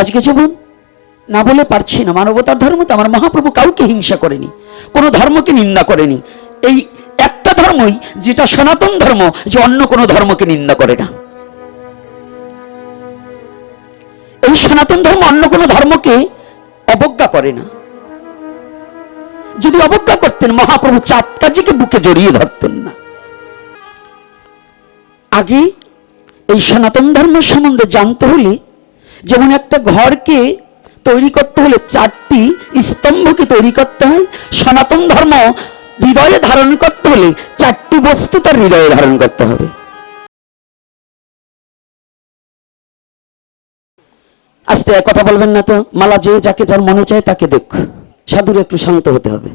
আজকে যেমন না বলে পারছি না, মানবতার ধর্ম তো আমার মহাপ্রভু কাউকে হিংসা করেনি, কোনো ধর্মকে নিন্দা করেনি। এই একটা ধর্মই যেটা সনাতন ধর্ম, যে অন্য কোনো ধর্মকে নিন্দা করে না। এই সনাতন ধর্ম অন্য কোনো ধর্মকে অবজ্ঞা করে না। যদি অবজ্ঞা করতেন, মহাপ্রভু চাঁদ কাজীকে বুকে জড়িয়ে ধরতেন না। আগে এই সনাতন ধর্ম সম্বন্ধে জানতে হলে যেমন একটা ঘরকে তৈরি করতে হলে চারটি স্তম্ভকে তৈরি করতে হয়। সনাতন ধর্ম হৃদয়ে ধারণ করতে হলে চারটি বস্তু তার হৃদয়ে ধারণ করতে হবে। আস্তে এক কথা বলবেন না তো, মালা যে যাকে যার মনে চায় তাকে দেখ। সাধুর একটু শান্ত হতে হবে।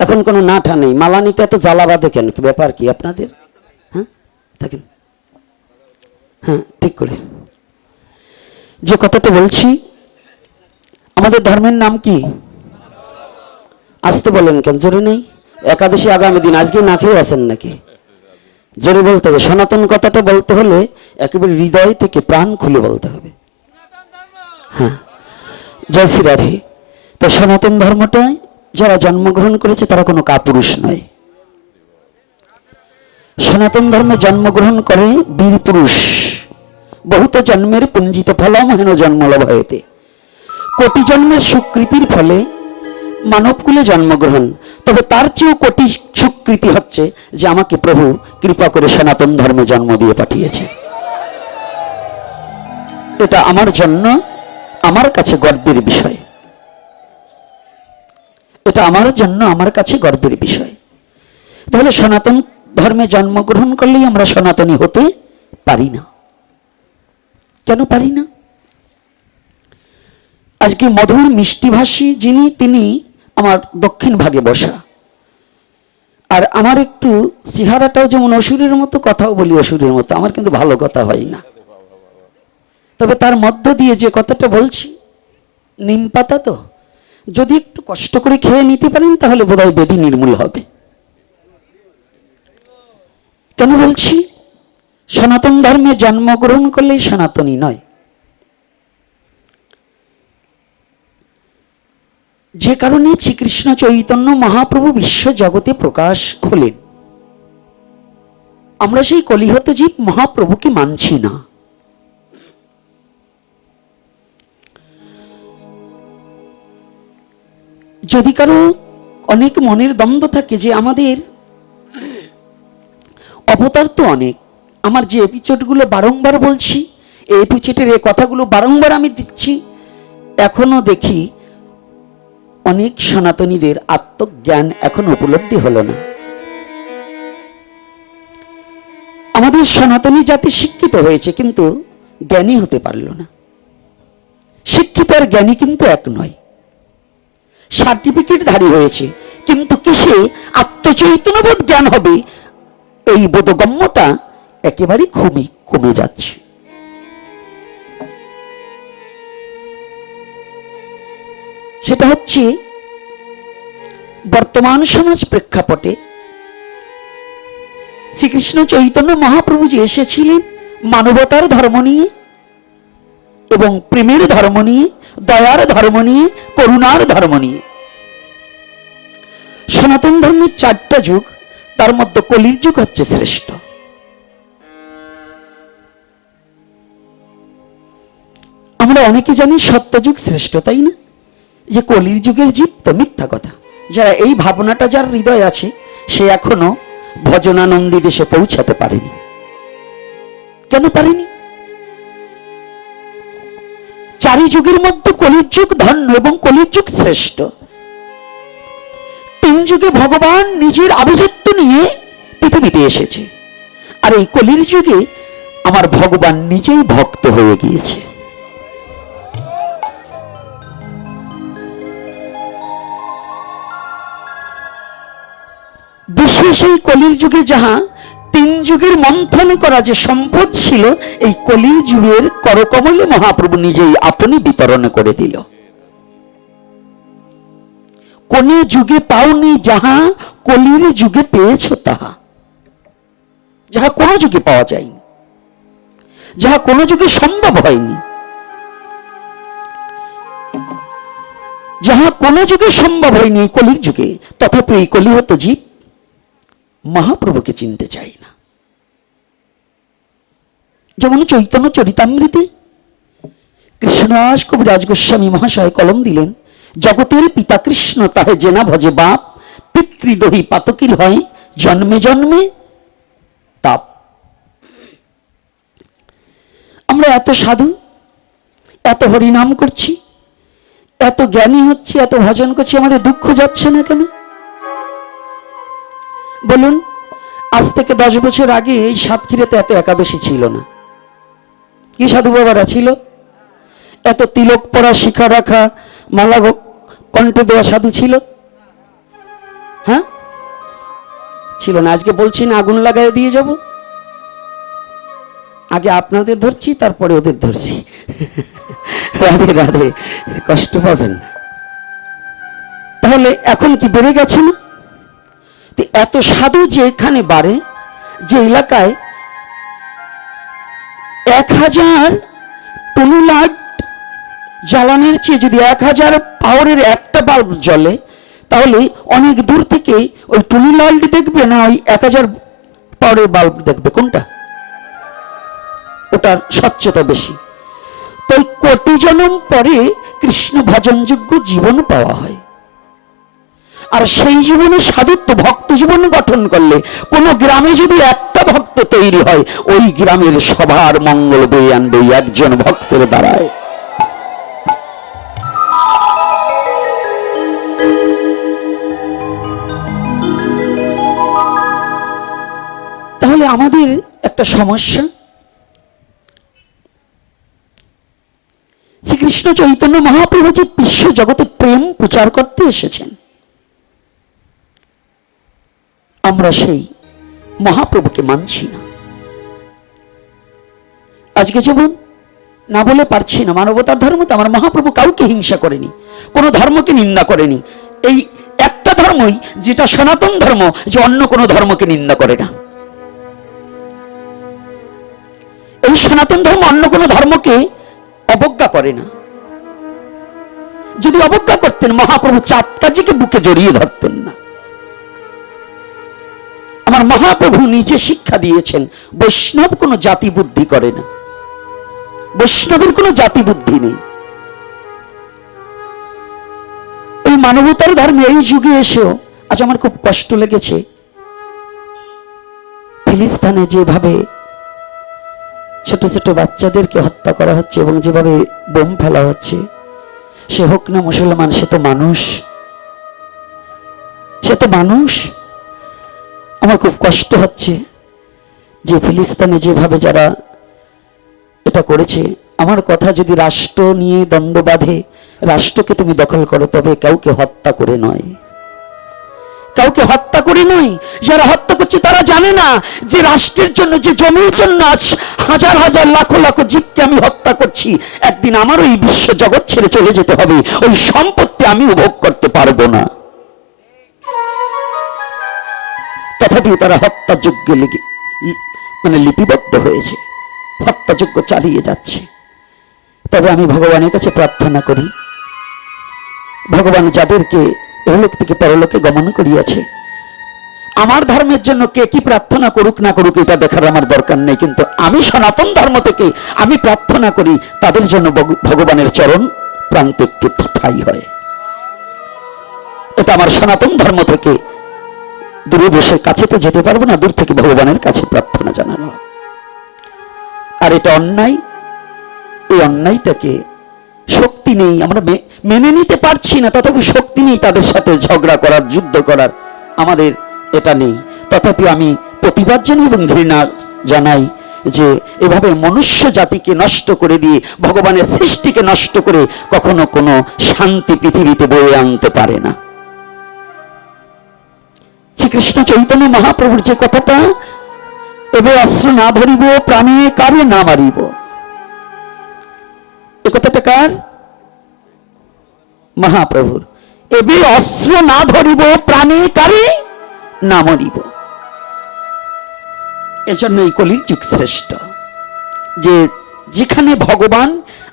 এখন কোনো নাঠা নেই। মালা নিতে এত জ্বালা বাঁধে কেন ব্যাপার কি আপনাদের? হ্যাঁ? থাকেন। হ্যাঁ ঠিক করে। যে কথাটা বলছি, আমাদের ধর্মের নাম কি? আসতে বলেন কেন? জোরে নেই? একাদশী আগামী দিন, আজকে না খেয়ে আছেন নাকি? জোরে বলতে হবে। সনাতন কথাটা বলতে হলে একেবারে হৃদয় থেকে প্রাণ খুলে বলতে হবে। হ্যাঁ। জয় শ্রী রাধে। তো সনাতন ধর্মটায় যারা জন্মগ্রহণ করেছে, তারা কোনো কাপুরুষ নয়। সনাতন ধর্মে জন্মগ্রহণ করে বীর পুরুষ বহুত জন্মের পুঞ্জিত ফলম হেন জন্মলভ হয়েতে কোটি জন্মের সুকৃতির ফলে মানবকুলে জন্মগ্রহণ। তবে তার চেয়েও কোটি সুকৃতি হচ্ছে যে আমাকে প্রভু কৃপা করে সনাতন ধর্মে জন্ম দিয়ে পাঠিয়েছে। এটা আমার জন্য আমার কাছে গর্বের বিষয়। এটা আমার জন্য আমার কাছে গর্বের বিষয়। তাহলে সনাতন ধর্মে জন্মগ্রহণ করলেই আমরা সনাতনী হতে পারি না। কেন পারি না? আজকে মধুর মিষ্টিভাষী যিনি, তিনি আমার দক্ষিণ ভাগে বসা। আর আমার একটু চেহারাটাও যেমন অসুরের মতো, কথাও বলি অসুরের মতো, আমার কিন্তু ভালো কথা হয় না। তবে তার মধ্য দিয়ে যে কথাটা বলছি, নিম পাতা তো, যদি একটু কষ্ট করে খেয়ে নিতে পারেন, তাহলে বোধহয় বেদি নির্মূল হবে। কেন বলছি? সনাতন ধর্মে জন্মগ্রহণ করলেই সনাতনী নয়। যে কারণে শ্রীকৃষ্ণ চৈতন্য মহাপ্রভু বিশ্ব জগতে প্রকাশ হলেন। আমরা সেই কলিহত জীব মহাপ্রভুকে মানছি না। যদি কারও অনেক মনের দ্বন্দ্ব থাকে যে আমাদের অবতার তো অনেক আমার যে এপিসোডগুলো বারংবার বলছি, এই এপিসোডের এই কথাগুলো বারংবার আমি দিচ্ছি, এখনও দেখি অনেক সনাতনীদের আত্মজ্ঞান এখন উপলব্ধি হলো না। আমাদের সনাতনী জাতি শিক্ষিত হয়েছে কিন্তু জ্ঞানী হতে পারল না। শিক্ষিত আর জ্ঞানী কিন্তু এক নয়। সার্টিফিকেট ধারী হয়েছে, কিন্তু কিসে আত্মচৈতন্যবোধ জ্ঞান হবে? এই বোধগম্যটা একেবারে খুবই কমে যাচ্ছে। সেটা হচ্ছে, বর্তমান সমাজ প্রেক্ষাপটে শ্রীকৃষ্ণ চৈতন্য মহাপ্রভু যে এসেছিলেন মানবতার ধর্ম নিয়ে এবং প্রেমের ধর্ম নিয়ে, দয়ার ধর্ম নিয়ে, করুণার ধর্ম নিয়ে। সনাতন ধর্মের চারটা যুগ, তার মধ্যে কলির যুগ হচ্ছে শ্রেষ্ঠ। আমরা অনেকে জানি সত্যযুগ শ্রেষ্ঠ, তাই না? যে কলির যুগের জীব তো মিথ্যা কথা। যারা এই ভাবনাটা যার হৃদয় আছে, সে এখনও ভজনানন্দী দেশে পৌঁছাতে পারেনি। কেন পারেনি? চারি যুগের মধ্যে কলির যুগ ধন্য এবং কলির যুগ শ্রেষ্ঠ। তিন যুগে ভগবান নিজের আভিজাত্য নিয়ে পৃথিবীতে এসেছে। আর এই কলির যুগে আমার ভগবান নিজেই ভক্ত হয়ে গিয়েছে। তাহলে সেই কলির যুগে যাহা, তিন যুগের মন্থন করা যে সম্পদ ছিল, এই কলি যুগের করকমলে মহাপ্রভু নিজেই আপনি বিতরণ করে দিল। কোন যুগে পাওনি যাহা, কলির যুগে পেয়েছ তাহা। যাহা কোন যুগে পাওয়া যায়নি। যাহা কোন যুগে সম্ভব হয়নি। যাহা কোন যুগে সম্ভব হয়নি কলির যুগে, তথাপি এই কলি হতো জীব। মহাপ্রভুকে চিনতে চাই না। যেমন চৈতন্য চরিতামৃতে কৃষ্ণদাস কবিরাজ গোস্বামী মহাশয় কলম দিলেন, জগতের পিতা কৃষ্ণ তাহে জেনা ভজে বাপ, পিতৃদহী পাতকির হয় জন্মে জন্মে তাপ। আমরা এত সাধু, এত হরিনাম করছি, এত জ্ঞানী হচ্ছে, এত ভজন করছি, আমাদের দুঃখ যাচ্ছে না কেন? বলুন, আজ থেকে দশ বছর আগে এই সাতক্ষীরাতে এত একাদশী ছিল না। কি সাধু বাবারা ছিল? এত তিলক পরা শিখা রাখা, মালা কণ্ঠে দেওয়া সাধু ছিল? হ্যাঁ? ছিল না। আজকে বলছি না, আগুন লাগাই দিয়ে যাব? আগে আপনাদের ধরছি, তারপরে ওদের ধরছি। রাধে রাধে, কষ্ট পাবেন না। তাহলে এখন কি বেড়ে গেছে না? এত সাধু যে এখানে বাড়ে, যে এলাকায় এক হাজার টুনি লাইট জ্বালানোর চেয়ে যদি এক হাজার পাওয়ারের একটা বাল্ব জ্বলে, তাহলে অনেক দূর থেকে ওই টুনি লাইট দেখবে না ওই এক হাজার পাওয়ারের বাল্ব দেখবে? কোনটা? ওটার স্বচ্ছতা বেশি। তো ওই কোটি জনম পরে কৃষ্ণ ভজনযোগ্য জীবন পাওয়া হয়। আর সেই জীবনে সাধুত্ব ভক্ত জীবন গঠন করলে কোন গ্রামে যদি একটা ভক্ত তৈরি হয়, ওই গ্রামের সবার মঙ্গল বয়ে আনবে একজন ভক্তের দ্বারায়। তাহলে আমাদের একটা সমস্যা। শ্রীকৃষ্ণ চৈতন্য মহাপ্রভু যে বিশ্ব জগতে প্রেম প্রচার করতে এসেছেন আমরা সেই মহাপ্রভুকে মানছি না। আজকে যেমন না বলে পারছি না, মানবতার ধর্ম তো আমার মহাপ্রভু কাউকে হিংসা করেনি, কোনো ধর্মকে নিন্দা করেনি। এই একটা ধর্মই যেটা সনাতন ধর্ম, যে অন্য কোনো ধর্মকে নিন্দা করে না। এই সনাতন ধর্ম অন্য কোনো ধর্মকে অবজ্ঞা করে না। যদি অবজ্ঞা করতেন, মহাপ্রভু চাঁদকাজিকে বুকে জড়িয়ে ধরতেন না। আমার মহাপ্রভু নিজে শিক্ষা দিয়েছেন, বৈষ্ণব কোনো জাতি বুদ্ধি করে না। বৈষ্ণবের কোনো জাতি বুদ্ধি নেই। এই মানবতার ধর্মে এই যুগে এসেও আজ আমার খুব কষ্ট লেগেছে। ফিলিস্তানে যেভাবে ছোট ছোট বাচ্চাদেরকে হত্যা করা হচ্ছে এবং যেভাবে বোম ফেলা হচ্ছে, সে হোক না মুসলমান, সে তো মানুষ। সে তো মানুষ। আমার খুব কষ্ট হচ্ছে যে ফিলিস্তানে যেভাবে যারা এটা করেছে, আমার কথা যদি রাষ্ট্র নিয়ে দ্বন্দ্ব বাঁধে, রাষ্ট্রকে তুমি দখল করো, তবে কাউকে হত্যা করে নয়। কাউকে হত্যা করে নয়, যারা হত্যা করছে তারা জানে না যে রাষ্ট্রের জন্য, যে জমির জন্য আজ হাজার হাজার লাখো লাখো জীবকে আমি হত্যা করছি। একদিন আমার ওই বিশ্ব জগৎ ছেড়ে চলে যেতে হবে, ওই সম্পত্তি আমি উপভোগ করতে পারব না। তথাপি তারা হত্যাযোগ্য লিখে মানে লিপিবদ্ধ হয়েছে। হত্যাযোগ্য চালিয়ে যাচ্ছে। তবে আমি ভগবানের কাছে প্রার্থনা করি, ভগবান যাদেরকে এহলোক থেকে পরলোকে গমন করিয়াছে, আমার ধর্মের জন্য কে কি প্রার্থনা করুক না করুক, এটা দেখার আমার দরকার নেই। কিন্তু আমি সনাতন ধর্ম থেকে আমি প্রার্থনা করি, তাদের জন্য ভগবানের চরণ প্রান্তে একটু ঠাই হয়। এটা আমার সনাতন ধর্ম থেকে দূরে কাছে তো যেতে পারব না, দূর থেকে ভগবানের কাছে প্রার্থনা জানানো। আর এটা অন্যায়, এই অন্যায়টাকে শক্তি নেই, আমরা মেনে নিতে পারছি না, তথাপি শক্তি নেই তাদের সাথে ঝগড়া করার, যুদ্ধ করার, আমাদের এটা নেই। তথাপি আমি প্রতিবাদ জানাই এবং ঘৃণা জানাই যে এভাবে মনুষ্য জাতিকে নষ্ট করে দিয়ে, ভগবানের সৃষ্টিকে নষ্ট করে কখনো কোনো শান্তি পৃথিবীতে বয়ে আনতে পারে না। শ্রীকৃষ্ণ চৈতন্য মহাপ্রভুর যে কথাটা, এবে অস্ত্র না ধরিব, প্রাণে কারে না মারিব। এ কথাটা কার? মহাপ্রভুর। এবে অস্ত্র না ধরিব, প্রাণে কারে না মরিব। এজন্য এই কলির যুগ শ্রেষ্ঠ, যে যেখানে ভগবান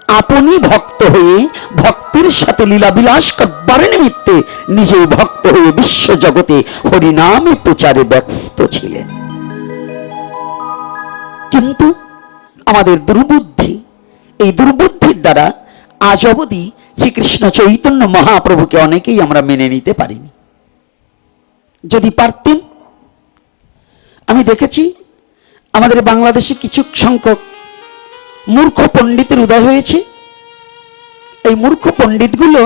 আপনি ভক্ত হয়ে ভক্তির সাথে লীলাবিলাস করবার নিমিত্তে নিজে ভক্ত হয়ে বিশ্ব জগতে হরিনামে প্রচারে ব্যস্ত ছিলেন। কিন্তু আমাদের দুর্বুদ্ধি, এই দুর্বুদ্ধির দ্বারা আজ অবধি শ্রীকৃষ্ণ চৈতন্য মহাপ্রভুকে অনেকেই আমরা মেনে নিতে পারিনি। যদি পারতেন, আমি দেখেছি আমাদের বাংলাদেশে কিছু সংখ্যক মূর্খ পণ্ডিতের উদয় হয়েছে। এই মূর্খ পণ্ডিতগুলো,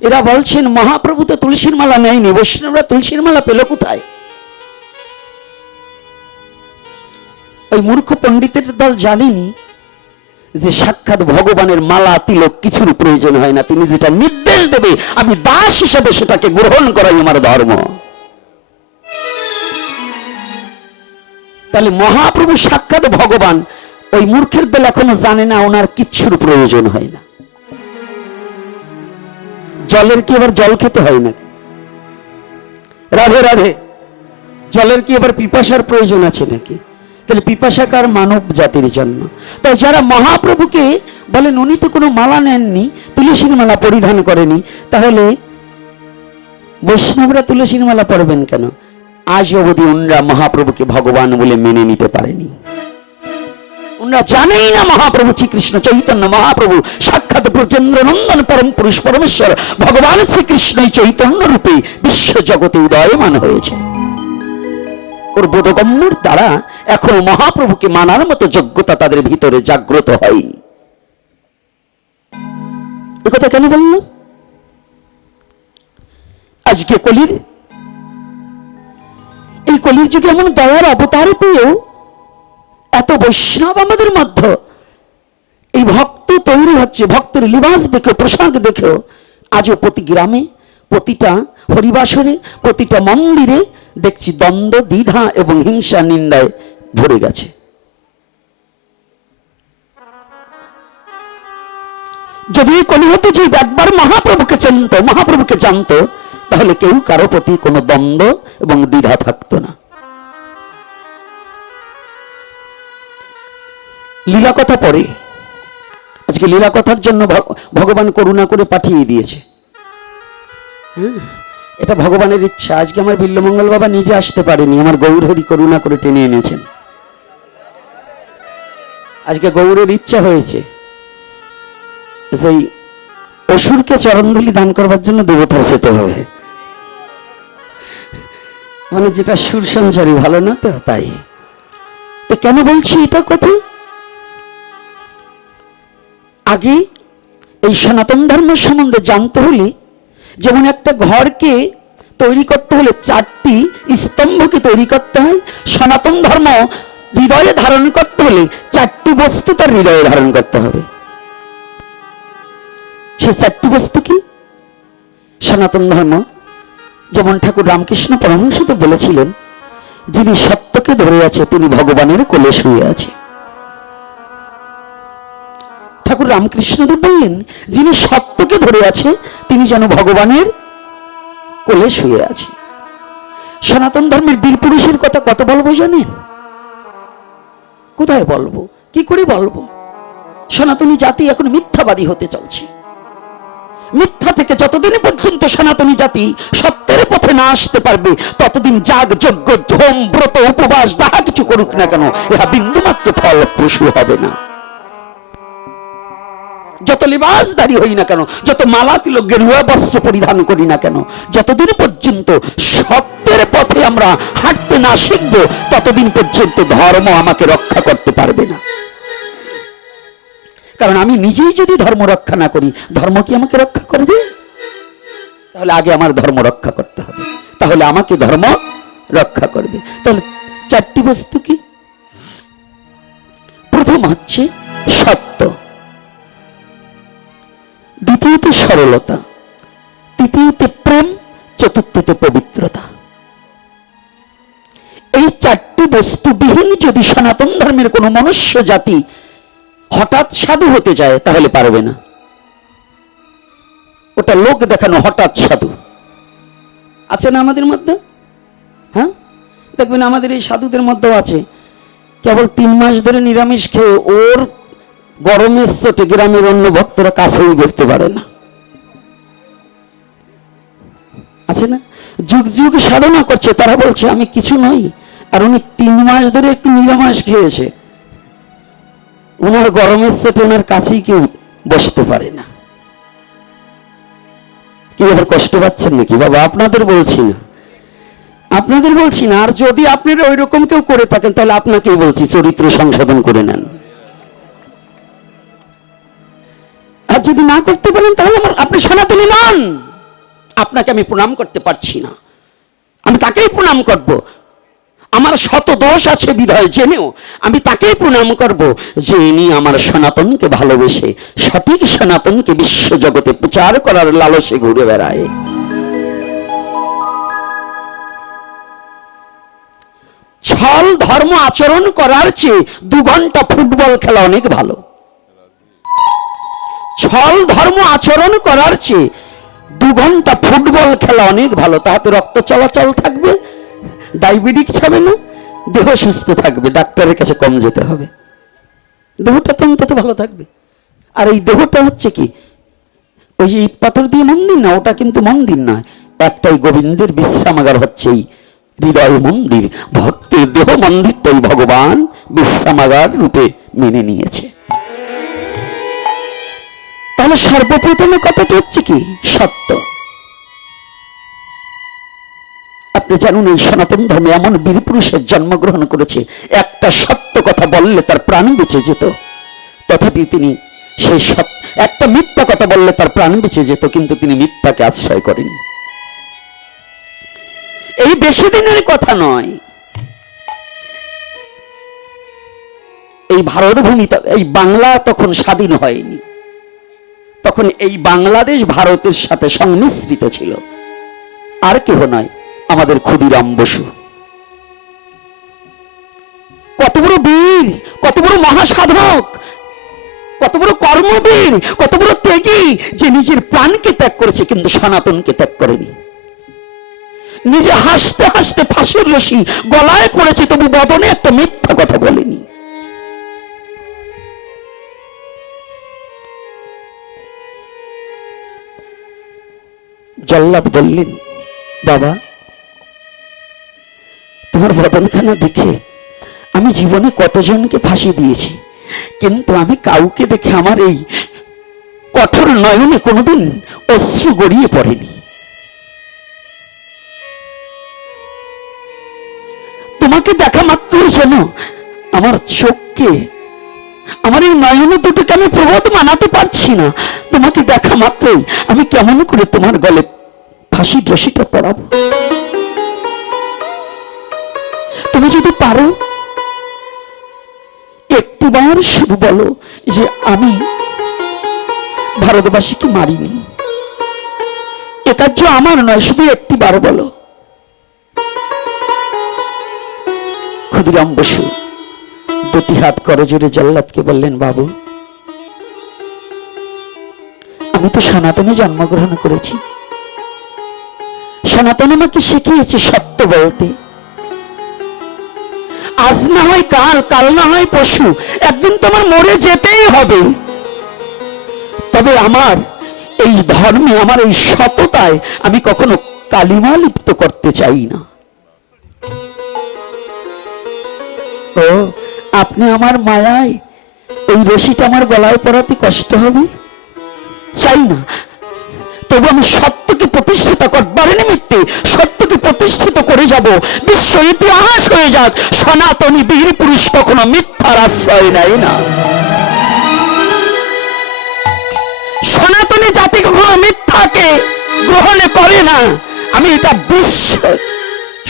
এরা বলছেন, মহাপ্রভু তো তুলসীর মালা নেয়নি, বৈষ্ণবরা তুলসীর মালা পেল কোথায়? ওই মূর্খ পণ্ডিতের দল জানেনি যে সাক্ষাৎ ভগবানের মালা তিলক কিছুর প্রয়োজন হয় না। তিনি যেটা নির্দেশ দেবে, আমি দাস হিসেবে সেটাকে গ্রহণ করাই আমার ধর্ম। তাহলে মহাপ্রভু সাক্ষাৎ ভগবান ওই মূর্খের দল এখনও জানে না, ওনার কিচ্ছুর প্রয়োজন হয় না। জলের কি আবার জল খেতে হয় না রাধে রাধে, জলের কি আবার পিপাসার প্রয়োজন আছে নাকি? তাহলে পিপাসাকার মানব জাতির জন্য? তাই যারা মহাপ্রভুকে বলেন, উনি তো কোনো মালা নেননি, তুলসীর মালা পরিধান করেনি, তাহলে বৈষ্ণবরা তুলসীর মালা পরবেন কেন? আজ অবধি উনরা মহাপ্রভুকে ভগবান বলে মেনে নিতে পারেনি। উনরা জানেই না মহাপ্রভু শ্রীকৃষ্ণ চৈতন্য মহাপ্রভু সাক্ষাৎ ব্রজেন্দ্র নন্দন পরম পুরুষ পরমেশ্বর, ভগবান শ্রীকৃষ্ণই চৈতন্য রূপে বিশ্ব জগতে উদয়মান হয়েছে। ওর বোধগম্যর দ্বারা এখনও মহাপ্রভুকে মানার মতো যোগ্যতা তাদের ভিতরে জাগ্রত হয়নি। কথা কেন বললাম আজকে কলির এই কলির যুগে এমন দয়ার অবতার পেয়েও এত বৈষ্ণব আমাদের মধ্যে। এই ভক্ত তৈরি হচ্ছে, ভক্তের লিবাস দেখে পোশাক দেখেও। আজও প্রতি গ্রামে, প্রতিটা হরিবাসরে, প্রতিটা মন্দিরে দেখছি দ্বন্দ্ব, দ্বিধা এবং হিংসা নিন্দায় ভরে গেছে। যদি কোনো হতো যে একবার মহাপ্রভুকে চিনত, মহাপ্রভুকে জানতো, তাহলে কেউ কারও প্রতি কোনো দ্বন্দ্ব এবং দ্বিধা থাকতো না। লীলা কথা পরে আজকে লীলা কথার জন্য ভগবান করুণা করে পাঠিয়ে দিয়েছে। এটা ভগবানের ইচ্ছা। আজকে আমার বিল্লমঙ্গল বাবা নিজে আসতে পারেনি। আমার গৌরহরি করুণা করে টেনে এনেছেন। আজকে গৌরের ইচ্ছা হয়েছে সেই অসুরকে চরণধুলি দান করবার জন্য দেবতার যেতে হবে। মানে যেটা সুর সঞ্চারী ভালো না তো তাই। তো কেন বলছি এটা কথা? আগে এই সনাতন ধর্ম সম্বন্ধে জানতে হলে যেমন একটা ঘরকে তৈরি করতে হলে চারটি স্তম্ভকে তৈরি করতে হয়, সনাতন ধর্ম হৃদয়ে ধারণ করতে হলে চারটি বস্তু তার হৃদয়ে ধারণ করতে হবে। সে চারটি বস্তু কি? সনাতন ধর্ম। যেমন ঠাকুর রামকৃষ্ণ পরমহংস তো বলেছিলেন, যিনি সত্যকে ধরে আছে, তিনি ভগবানের কোলে শুয়ে আছে। ঠাকুর রামকৃষ্ণদেব বললেন, যিনি সত্যকে ধরে আছে, তিনি যেন ভগবানের কোলে শুয়ে আছে। সনাতন ধর্মের বীর পুরুষের কথা কত বলব জানেন? কোথায় বলব? কি করে বলব? সনাতনী জাতি এখন মিথ্যাবাদী হতে চলছে। মিথ্যা থেকে যতদিন পর্যন্ত সনাতনী জাতি সত্যের পথে না আসতে পারবে, ততদিন যাগ যজ্ঞ ধোম ব্রত উপবাস, যাহা কিছু করুক না কেন, ইহা বিন্দুমাত্র ফলপ্রসূ হবে না। যত লিবাসদারি হই না কেন, যত মালা তিলক গেরুয়া বস্ত্র পরিধান করি না কেন, যতদিন পর্যন্ত সত্যের পথে আমরা হাঁটতে না শিখব, ততদিন পর্যন্ত ধর্ম আমাকে রক্ষা করতে পারবে না। কারণ আমি নিজেই যদি ধর্ম রক্ষা না করি, ধর্ম কি আমাকে রক্ষা করবে? তাহলে আগে আমার ধর্ম রক্ষা করতে হবে। তাহলে আমাকে ধর্ম রক্ষা করবে। তাহলে চারটি বস্তু কি? প্রথম হচ্ছে সত্য। দ্বিতীয়তে সরলতা, তৃতীয়তে প্রেম, চতুর্থতে পবিত্রতা। এই চারটি বস্তুবিহীন যদি সনাতন ধর্মের কোনো মনুষ্য জাতি হঠাৎ সাধু হতে যায়, তাহলে পারবে না। ওটা লোক দেখানো হঠাৎ সাধু। আছে না আমাদের মধ্যে? হ্যাঁ? দেখবেন আমাদের এই সাধুদের মধ্যেও আছে। কেবল তিন মাস ধরে নিরামিষ খেয়ে ওর গরমের চোটে গ্রামের অন্য ভক্তরা কাছেই বেরতে পারে না। আছে না? যুগ যুগ সাধনা করছে, তারা বলছে, আমি কিছু নই। আর উনি তিন মাস ধরে একটু নিরামাস খেয়েছে। ওনার গরমের চোটে ওনার কাছেই কেউ বসতে পারে না। কি আবার কষ্ট পাচ্ছেন নাকি? বাবা, আপনাদের বলছি না। আপনাদের বলছি না, আর যদি আপনারা ওই রকম কেউ করে থাকেন, তাহলে আপনাকেই বলছি, চরিত্র সংশোধন করে নেন। আর যদি না করতে পারেন, তাহলে আমার, আপনি সনাতনী নন। আপনাকে আমি প্রণাম করতে পারছি না। আমি তাকেই প্রণাম করব। আমার শত দোষ আছে বিধয় জেনেও, আমি তাকেই প্রণাম করব যে ইনি আমার সনাতনকে ভালোবেসে, সঠিক সনাতনকে বিশ্ব জগতে প্রচার করার লালসে ঘুরে বেড়ায়। ছল ধর্ম আচরণ করার চেয়ে দু ঘণ্টা ফুটবল খেলা অনেক ভালো। ছল ধর্ম আচরণ করার চেয়ে দু ঘণ্টা ফুটবল খেলা অনেক ভালো। তাহাতে রক্ত চলাচল থাকবে ডায়াবেটিস হবে না, দেহ সুস্থ থাকবে, ডাক্তারের কাছে কম যেতে হবে। দেহটা তো অন্তত ভালো থাকবে। আর এই দেহটা হচ্ছে কি, ওই যে ইট পাথর দিয়ে মন্দির না, ওটা কিন্তু মন্দির নয়, একটাই গোবিন্দের বিশ্রামাগার হচ্ছে এই হৃদয় মন্দির। ভক্তের দেহ মন্দিরটাই ভগবান বিশ্রামাগার রূপে মেনে নিয়েছে। তাহলে সর্বপ্রথমে কথাটা হচ্ছে কি? সত্য। আপনি জানুন এই সনাতন ধর্মে এমন বীর পুরুষের জন্মগ্রহণ করেছে, একটা সত্য কথা বললে তার প্রাণ বেঁচে যেত। তথাপি তিনি সেই সত্য একটা মিথ্যা কথা বললে তার প্রাণ বেঁচে যেত, কিন্তু তিনি মিথ্যাকে আশ্রয় করেন। এই বেশি দিনের কথা নয়। এই ভারত ভূমি এই বাংলা তখন স্বাধীন হয়নি। তখন এই বাংলাদেশ ভারতের সাথে সংমিশ্রিত ছিল। আর কেহ নয়, আমাদের ক্ষুদিরাম বসু। কত বড় বীর, কত বড় মহাসাধক, কত বড় কর্মবীর, কত বড় ত্যাগী যে নিজের প্রাণকে ত্যাগ করেছে, কিন্তু সনাতনকে ত্যাগ করেনি। নিজে হাসতে হাসতে ফাঁসির রশি গলায় পড়েছে, তবু বদনে একটা মিথ্যা কথা বলেনি। জল্লাদ বললেন, বাবা, তোমার বদনখানা দেখে আমি জীবনে কতজনকে ফাঁসি দিয়েছি, কিন্তু আমি কাউকে দেখে আমার এই কঠোর নয়নে কোনোদিন অশ্রু গড়িয়ে পড়েনি। তোমাকে দেখা মাত্রই যেন আমার চোখকে, আমার এই নয়নে দুটোকে আমি প্রবোধ মানাতে পারছি না। তোমাকে দেখা মাত্রই আমি কেমন করে তোমার গলে ফাঁসির রশিটা পড়াবো তুমি যদি পারো, একটিবার শুধু বলো যে আমি ভারতবাসীকে মারিনি। এ কার্য আমার নয়, শুধু একটিবার বলো। ক্ষুদিরাম বসু, দুটি হাত করে জোরে জল্লাদকে বললেন, বাবু, আমি তো সনাতনে জন্মগ্রহণ করেছি। সনাতন আমাকে শিখিয়েছে সত্য বলতে। আজ না হয় কাল কাল না হয় পশু একদিন তোমার মরে যেতেই হবে। তবে আমার এই ধর্মে, আমার এই সততায় আমি কখনো কালিমা লিপ্ত করতে চাই না। ও, আপনি আমার মায়ায়, ওই রশিটা আমার গলায় পড়াতে কষ্ট হবে? চাই না। তবু আমি সত্যকে প্রতিষ্ঠিত করবার করে যাব বিশ্ব ইতিহাস হয়ে যাক। সনাতনী বীর পুরুষ কখনো মিথ্যার আশ্রয় নেয় না। সনাতনী জাতি কখনো মিথ্যাকে গ্রহণ করে না। আমি এটা বিশ্ব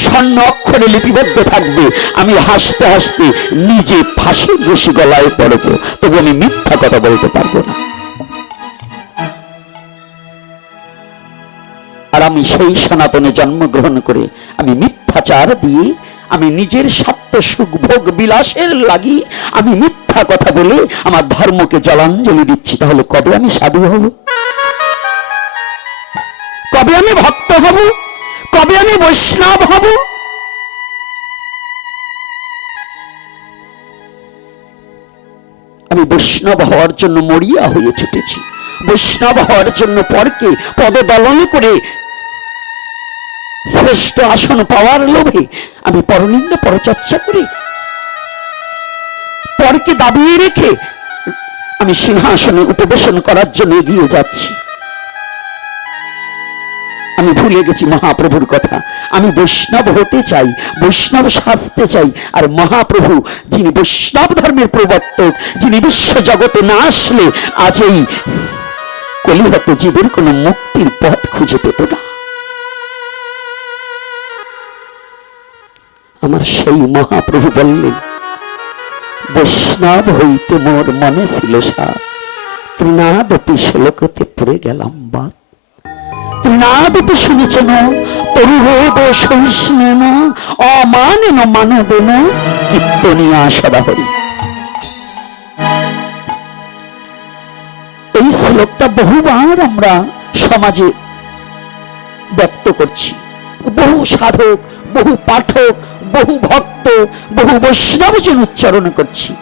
স্বর্ণ অক্ষরে লিপিবদ্ধ থাকবে। আমি হাসতে হাসতে নিজে ফাঁসির রশি গলায় পড়ব তবু আমি মিথ্যা কথা বলতে পারব না। আর আমি সেই সনাতনে জন্মগ্রহণ করে আমি মিথ্যাচার দিয়ে আমি নিজের স্বার্থ সুখ ভোগ বিলাসের লাগি আমি মিথ্যা কথা বলে আমার ধর্মকে জলাঞ্জলি দিচ্ছি। তাহলে কবে আমি সাধু হব? কবে আমি ভক্ত হব? কবে আমি বৈষ্ণব হব? আমি বৈষ্ণব হওয়ার জন্য মরিয়া হয়ে ছুটেছি। বৈষ্ণব হওয়ার জন্য পরকে পদদলন করে শ্রেষ্ঠ আসন পাওয়ার লোভে আমি পরনিন্দা পরচর্চা করি। পরকে দাবিয়ে রেখে আমি সিংহাসনে উপবেশন করার জন্য এগিয়ে যাচ্ছি। আমি ভুলে গেছি মহাপ্রভুর কথা। আমি বৈষ্ণব হতে চাই, বৈষ্ণব সাজতে চাই, আর মহাপ্রভু, যিনি বৈষ্ণব ধর্মের প্রবর্তক, যিনি বিশ্ব জগতে না আসলে আজ এই কলিহত জীবের কোনো মুক্তির পথ খুঁজে পেত না। আমার সেই মহাপ্রভু বললেন, বৈষ্ণব হইতে মোর মনে ছিল সাত তৃণাদপি শ্লোকতে পড়ে গেলাম বাদ। তৃণাদপি এই শ্লোকটা বহুবার আমরা সমাজে ব্যক্ত করছি। বহু সাধক বহু পাঠক, বহু ভক্ত, বহু বৈষ্ণবজন উচ্চারণ করছি।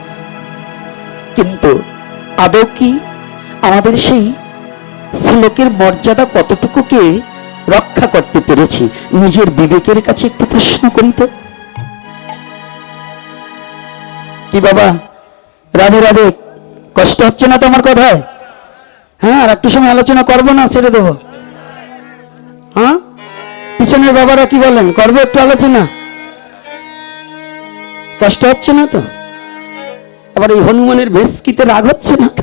কিন্তু আদৌ কি আমাদের সেই শ্লোকের মর্যাদা কতটুকুকে রক্ষা করতে পেরেছি? নিজের বিবেকের কাছে একটু প্রশ্ন করি তো। কি বাবা? রাধে রাধে। কষ্ট হচ্ছে না তোমার কথায়? হ্যাঁ আর একটু সময় আলোচনা করব না, ছেড়ে দেবো। হ্যাঁ? পিছনের বাবারা কি বলেন? করব একটু আলোচনা। কষ্ট হচ্ছে না তো? আবার এই হনুমানের ভেস্কিতে রাগ হচ্ছে না তো?